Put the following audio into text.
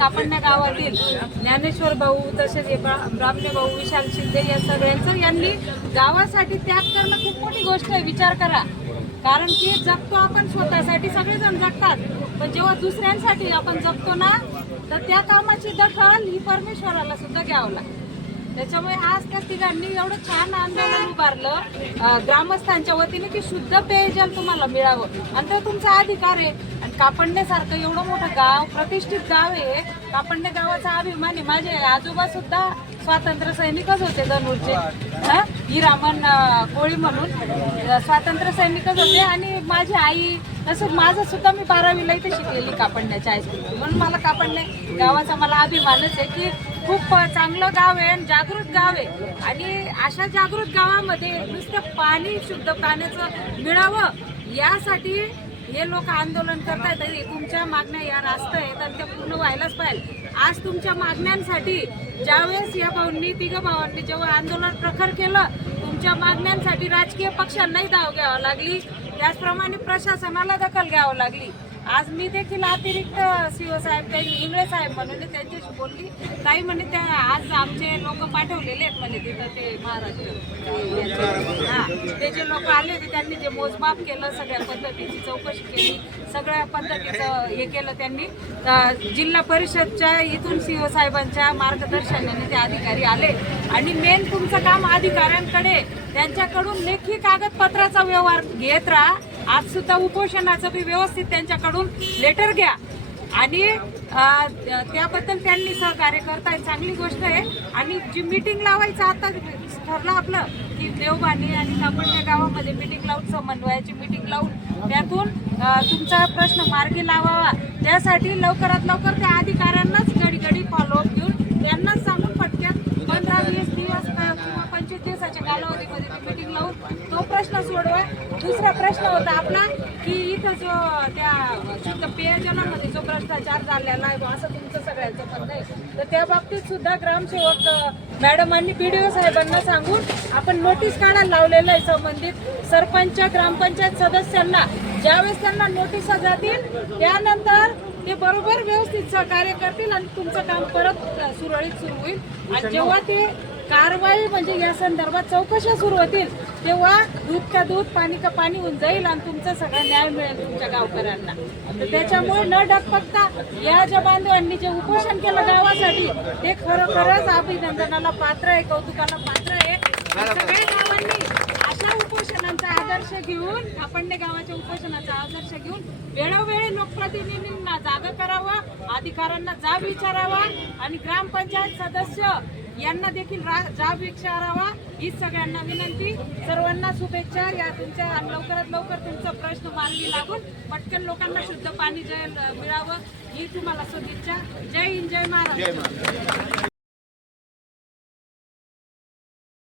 कापडण्या गावातील ज्ञानेश्वर भाऊ तसेच हे ब्राह्मणे भाऊ विशाल शिंदे या सगळ्यांचं यांनी गावासाठी त्याग करणं खूप मोठी गोष्ट आहे. विचार करा. कारण की जगतो आपण स्वतःसाठी सगळेजण जगतात. पण जेव्हा दुसऱ्यांसाठी आपण जगतो ना तर त्या कामाची दखल ही परमेश्वराला सुद्धा घ्यावं लागते. त्याच्यामुळे आज त्या तिघांनी एवढं छान आंदोलन उभारलं. ग्रामस्थांच्या वतीने की शुद्ध पेयजल तुम्हाला मिळावं. आणि तो तुमचा अधिकार आहे. आणि कापडण्यासारखं एवढं मोठं गाव प्रतिष्ठित गाव आहे. कापडणे गावाचा अभिमान आहे. माझे आजोबा सुद्धा स्वातंत्र्य सैनिकच होते धनूरचे. हं? हिरामन अं, कोळी म्हणून. स्वातंत्र्य सैनिकच होते. आणि माझी आई तसं माझं सुद्धा मी बारावीला इथे शिकलेली कापडण्याच्या हायस्कूल म्हणून मला कापडणे गावाचा मला अभिमानच आहे की खूप चांगलं गाव आहे आणि जागृत गाव आहे. आणि अशा जागृत गावामध्ये नुसतं पाणी शुद्ध पाण्याचं मिळावं यासाठी हे लोक आंदोलन करतायत. तुमच्या मागण्या या रास्त आहेत आणि त्या पूर्ण व्हायलाच पाहिजे. आज तुमच्या मागण्यांसाठी ज्यावेळेस या भाऊंनी तिघं भावांनी जेव्हा आंदोलन प्रखर केलं तुमच्या मागण्यांसाठी राजकीय पक्षांनाही धाव घ्यावं लागली. त्याचप्रमाणे प्रशासनाला दखल घ्यावं लागली. आज मी देखील अतिरिक्त सीओ साहेब त्यांनी इंगळे साहेब म्हणून त्यांच्याशी बोलली. काही म्हणे त्या आज आमचे लोक पाठवलेले आहेत म्हणे तिथं ते महाराष्ट्र. याचे. हा ते जे लोक आले होते त्यांनी जे मोजमाप केलं सगळ्या पद्धतीची चौकशी केली सगळ्या पद्धतीचं हे केलं त्यांनी. तर जिल्हा परिषदच्या इथून सीओ साहेबांच्या मार्गदर्शनाने ते अधिकारी आले. आणि मेन तुमचं काम अधिकाऱ्यांकडे त्यांच्याकडून लेखी कागदपत्राचा व्यवहार घेत राहा. आज सुद्धा उपोषणाचं बी व्यवस्थित त्यांच्याकडून लेटर घ्या. आणि त्याबद्दल त्यांनी सहकार्य करताय चांगली गोष्ट आहे. आणि जी मीटिंग लावायचं आता ठरलं आपलं की देवबानी आणि कापडच्या गावामध्ये मीटिंग लावून समन्वयाची मीटिंग लावून त्यातून तुमचा प्रश्न मार्गी लावावा. त्यासाठी लवकरात लवकर त्या अधिकाऱ्यांनाच घडी फॉलोअप घेऊन त्यांनाच पंचवीस दिवसाच्या कालावधीमध्ये ती मीटिंग लावून तो प्रश्न सोडवा दुसरा प्रश्न होता आपला की इथं जो त्या शुद्ध पेयजलामध्ये जो भ्रष्टाचार झालेला आहे असं तुमचं सगळ्यांचं म्हणणं आहे. तर त्या बाबतीत सुद्धा ग्रामसेवक मॅडमांनी बी साहेबांना सांगून आपण नोटीस काढायला लावलेलं आहे संबंधित. सरपंच ग्रामपंचायत सदस्यांना ज्यावेळेस त्यांना नोटीस जातील त्यानंतर ते बरोबर व्यवस्थित सहकार्य करतील आणि तुमचं काम परत सुरळीत सुरू होईल. आणि जेव्हा ते कारवाई म्हणजे या संदर्भात चौकशा सुरू होतील. तेव्हा दूध का दूध पाणी का पाणी होऊन जाईल आणि तुमचा सगळा न्याय मिळेल तुमच्या गावकऱ्यांना. तर त्याच्यामुळे न डगपगता या ज्या बांधवांनी जे उपोषण केलं गावासाठी ते खरोखरच अभिनंदनाला पात्र आहे कौतुकाला पात्र आहे. सगळ्या गावांनी अशा उपोषणांचा आदर्श घेऊन आपण गावाच्या उपोषणाचा आदर्श घेऊन वेळोवेळी लोकप्रतिनिधींना जागा करावा अधिकाऱ्यांना जाब विचारावा आणि ग्रामपंचायत सदस्य यांना देखील रा- जाब विचारावा ही सगळ्यांना विनंती. सर्वांना शुभेच्छा. या तुमच्या लवकरात लवकर तुमचा प्रश्न मानवी लागून पटकन लोकांना शुद्ध पाणी जय मिळावं ही तुम्हाला शुभेच्छा. जय हिंद जय महाराष्ट्र.